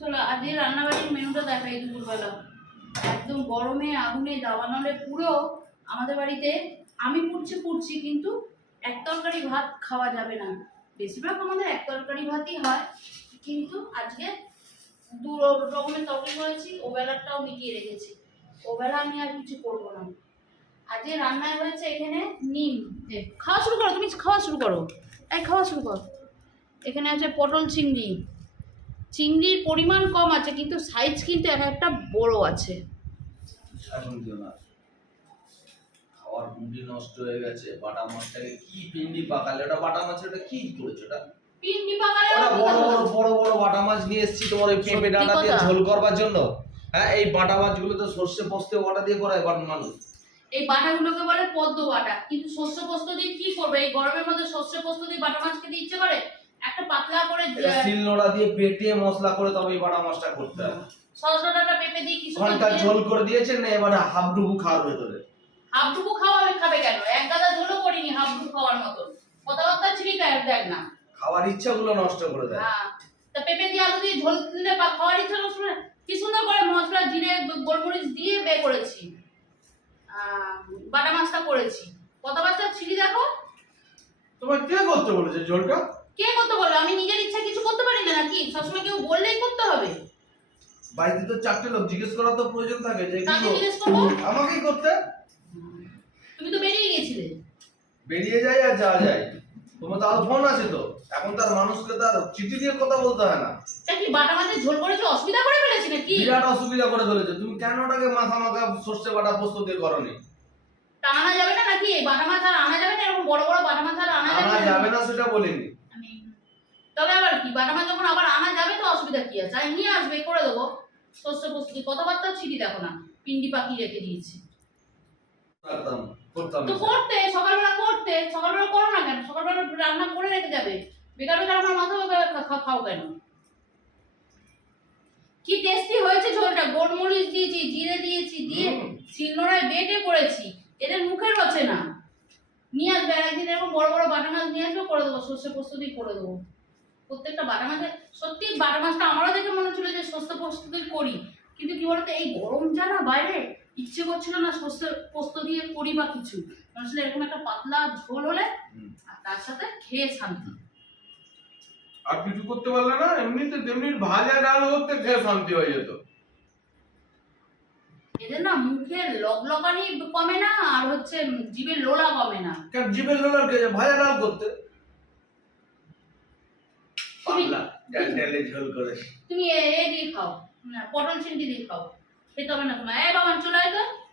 চলো আজকে রান্নাবাড়ির মেনুটা দেখাই দুপুরবেলা। একদম গরমে আগুনে দাবানলে পুরো আমাদের বাড়িতে, আমি পুড়ছি পুড়ছি, কিন্তু এক তরকারি ভাত খাওয়া যাবে না। বেশিরভাগ আমাদের এক তরকারি ভাতই হয়, কিন্তু আজকে দু রকমের তরকারি করেছি ওবেলারটাও মিটিয়ে রেখেছি। ওবেলা আমি আর কিছু করব না। আজকে রান্নায় হয়েছে এখানে নিম। খাওয়া শুরু করো, তুমি খাওয়া শুরু করো। এই, খাওয়া শুরু করো। এখানে আছে পটল চিংড়ি চিংড়ির পরিমাণ কম আছে কিন্তু সাইজ কিন্তু এক একটা বড় আছে। এখন দিও না। খাওয়ার মুডি নষ্ট হয়ে গেছে বাটা মাছটাকে কি পিন্ডি পাকালে? ওটা বাটা মাছ ওটা কি করেছ ওটা? পিন্ডি পাকালে বড় বড় বড় বড় বাটা মাছ নিয়ে এসেছি তোমার ওই পেঁপে ডাঁটা দিয়ে ঝোল করবার জন্য। হ্যাঁ এই বাটা মাছগুলো তো সর্ষে পোস্তে বাটা দিয়ে করায় বাট মানুষ এই বাটাগুলোকে বলে পদ্ম বাটা কিন্তু শস্য পোস্ত দিয়ে কি করবে? এই গরমের মধ্যে শস্য পোস্ত দিয়ে বাটা মাছ খেতে ইচ্ছে করে? পাতলা করে এটা নোড়া দিয়ে পেটে মশলা করে তবে এই বাটা মাছটা করতে হবে। ডাটা পেঁপে দিয়ে কিছু ঘণ্টা ঝোল করে দিয়েছেন না এবারে হাফডুবু খাওয়ার ভেতরে। হাফটুকু খাওয়া খাবে কেন? এক গাদা ঝোলও করিনি হাফটুকু খাওয়ার মতন কথাবার্তা ছিলি দেখ না। খাওয়ার ইচ্ছাগুলো নষ্ট করে দেয়। হ্যাঁ। তা পেঁপে দিয়ে আলু দিয়ে ঝোল দিলে বা খাওয়ার ইচ্ছা নষ্ট হয়। কি সুন্দর করে মশলা জিরে গোলমরিচ দিয়ে বে করেছি। বাটা মাছটা করেছি। কথাবার্তা ছিলি দেখো? তোমার কে করতে বলেছে ঝোলটা? কে করতে বলো? আমি নিজের ইচ্ছা কিছু করতে পারি না নাকি? সবসময় কেউ বললেই করতে হবে। বাড়িতে তো চারটে লোক জিজ্ঞেস করার তো প্রয়োজন থাকে যে কি কাকে জিজ্ঞেস করব? আমাকেই করতে। তুমি তো বেরিয়ে গেছিলে বেরিয়ে যায় আর যাওয়া যায়। তোমার তো আরও ফোন আছে তো। এখন তার মানুষকে তার চিঠি দিয়ে কথা বলতে হয় না। তা কি বাটা মাছের ঝোল করেছ? অসুবিধা করে ফেলেছি নাকি? বিরাট অসুবিধা করে ফেলেছে। তুমি কেন ওটাকে মাথা মাথা সর্ষে বাটা পোস্ত দিয়ে করনি? তা আনা যাবে না নাকি? বাটা মাছ আর আনা যাবে না? এরকম বড় বড় বাটা মাছ আর আনা যাবে আনা না? যাবে না সেটা বলিনি। আমি তবে আবার কি? বাটা মাছ যখন আবার আনা যাবে তো অসুবিধা কি আছে? আমি নিয়ে আসবে করে দেবো। শস্য প্রস্তুতি কথাবার্তা ছিটি দেখো না পিন্ডি পাখি রেখে দিয়েছি। তো করতে সকালবেলা করতে সকালবেলা করো না কেন? সকালবেলা রান্না করে রেখে যাবে। বেকার বেকার আমার মাথা খাও কেন? কি টেস্টি হয়েছে ঝোলটা? গোলমরিচ দিয়েছি জিরে দিয়েছি দিয়ে শিলনোড়ায় বেটে করেছি এদের মুখে রচে না নিয়ে আসবে আর একদিন এরকম বড় বড় বাটা মাছ নিয়ে আসবে করে দেবো সর্ষে পোস্ত দিয়ে করে দেবো। প্রত্যেকটা বাটা মাছের সত্যি বাটা মাছটা আমারও দেখে মনে হচ্ছিল যে সর্ষে পোস্ত দিয়ে করি। কিন্তু কি বলতো এই গরম যা না বাইরে ইচ্ছে করছিল না সর্ষে পোস্ত দিয়ে করি বা কিছু। আসলে এরকম একটা পাতলা ঝোল হলে আর তার সাথে খেয়ে শান্তি। আর কিছু করতে পারলে না এমনিতে তেমনি ভাজা ডাল করতে খেয়ে শান্তি হয়ে যেত। না মুখে লগলগানি কমে না আর হচ্ছে জিভের লোলা কমে না। কেন জিভের লোলার কে ভাজা ডাল করতে? তুমি- এই ডালে ঝোল করে। তুমি এ এ দিয়ে খাও না, পটল চিংড়ি দিয়ে খাও খেতে হবে না তোমার। এই বাবা চলে আয় তো।